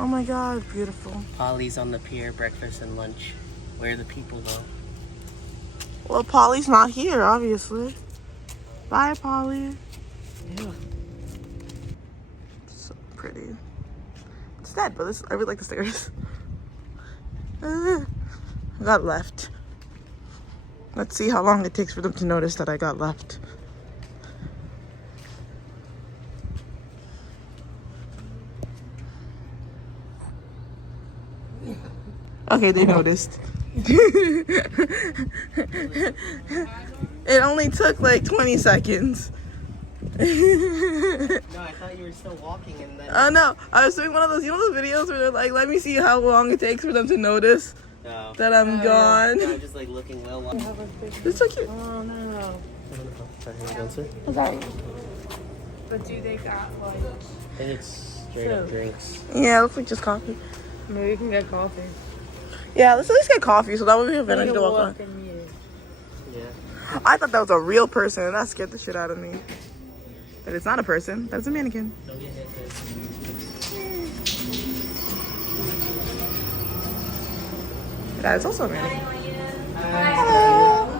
Oh my god, beautiful. Polly's on the pier, breakfast and lunch. Where are the people though? Well, Polly's not here, obviously. Bye, Polly. Yeah. So pretty. It's dead, but I really like the stairs. I got left. Let's see how long it takes for them to notice that I got left. Okay, they noticed. It only took like 20 seconds. No, I thought you were still walking and then... Oh no, I was doing one of those, you know those videos where they're like, let me see how long it takes for them to notice that I'm gone. Yeah. I'm just like looking well. It's so cute. Oh no. Okay. But do they got like... I think it's straight up drinks. Yeah, it looks like just coffee. Maybe we can get coffee. Yeah, let's at least get coffee so that way we have energy to walk on. Yeah. I thought that was a real person and that scared the shit out of me. But it's not a person, that's a mannequin. Don't get hit, sis. That is also a mannequin. Hi. Hello.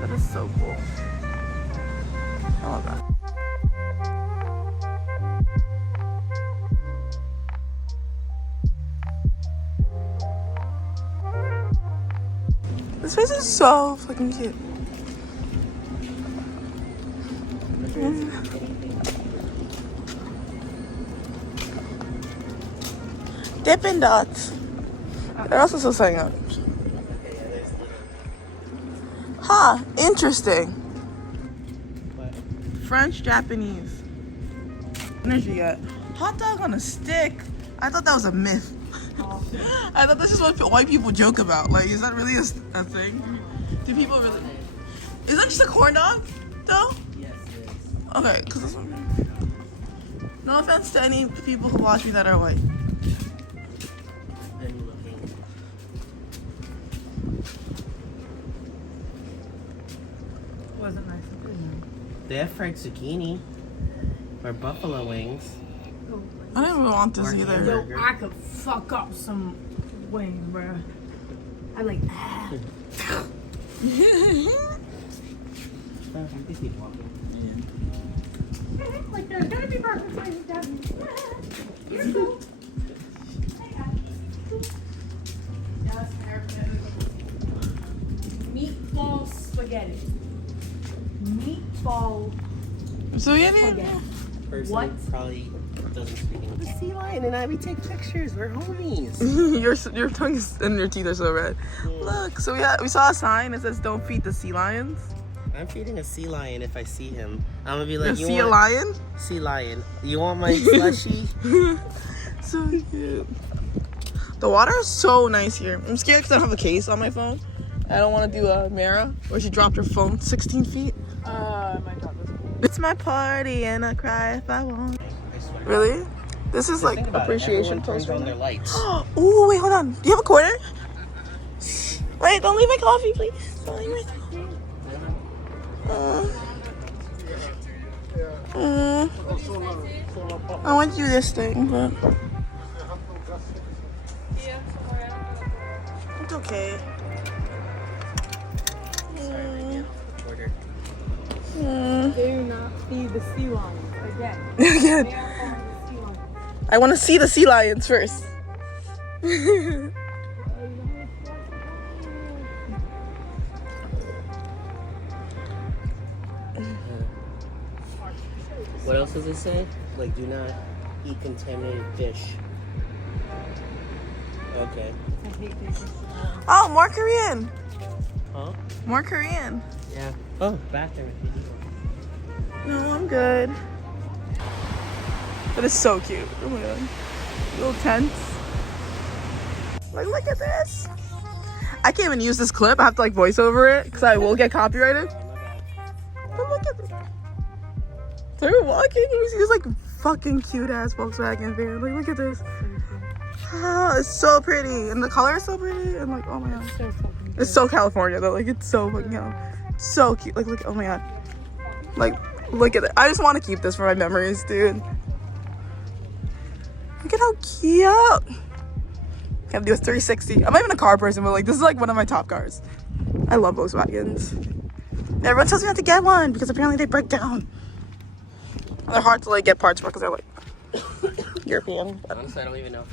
That is so cool. I love that. This place is so fucking cute. Dippin' Dots. They're also still setting up. Huh, interesting. What? French, Japanese. Energy yet. Hot dog on a stick. I thought that was a myth. I thought this is what white people joke about. Like, is that really a thing? Do people really? Is that just a corn dog, though? Yes, it is. Okay, because this one. No offense to any people who watch me that are white. Then looking. Wasn't nice and good. They have fried zucchini or buffalo wings. I don't even want this Or either. hamburger. Yo, I could fuck up some wings, bro. I like. You can keep walking. Like there's gonna be burger places down here. You're cool. Meatball spaghetti. Meatball So yeah, spaghetti. Person What? probably doesn't speak English. The sea lion and I, we take pictures. We're homies. your tongue is, and your teeth are so red. Look, so we saw a sign that says "Don't feed the sea lions." I'm feeding a sea lion if I see him. I'm gonna be like, The you sea want lion? sea lion? You want my slushie? So cute. The water is so nice here. I'm scared because I don't have a case on my phone. I don't want to do a Mara where she dropped her phone 16 feet. My God. It's my party and I cry if I want. I swear. Really? This is like Think about it, appreciation everyone turns post. on their lights. Ooh, wait, hold on. Do you have a quarter? Wait, don't leave my coffee, please. Don't leave my coffee. I want to do this thing, but it's okay. Order. Do not feed the sea lions again. Again, They are calling the sea lions. I want to see the sea lions first. What else does it say? Like, do not eat contaminated fish. Okay. I hate this. Oh, more Korean. Huh? More Korean. Yeah. Oh, bathroom if you need one. No, I'm good. That is so cute. Oh my god. Little tents. Like, look at this. I can't even use this clip. I have to like voice over it because I will get copyrighted. But look at this. So we're walking and we see this like fucking cute ass Volkswagen van. Like, look at this. Oh, it's so pretty. And the color is so pretty. And like, oh my god. So fucking It's so California though. Like, it's so fucking California. It's so cute. Like, look, oh my god. Like, look at it. I just want to keep this for my memories, dude. Look at how cute. Gotta do a 360. I'm not even a car person, but like, this is like one of my top cars. I love Volkswagens. And everyone tells me not to get one because apparently they break down. They're hard to like get parts for because they're like European. Honestly, I don't even know if they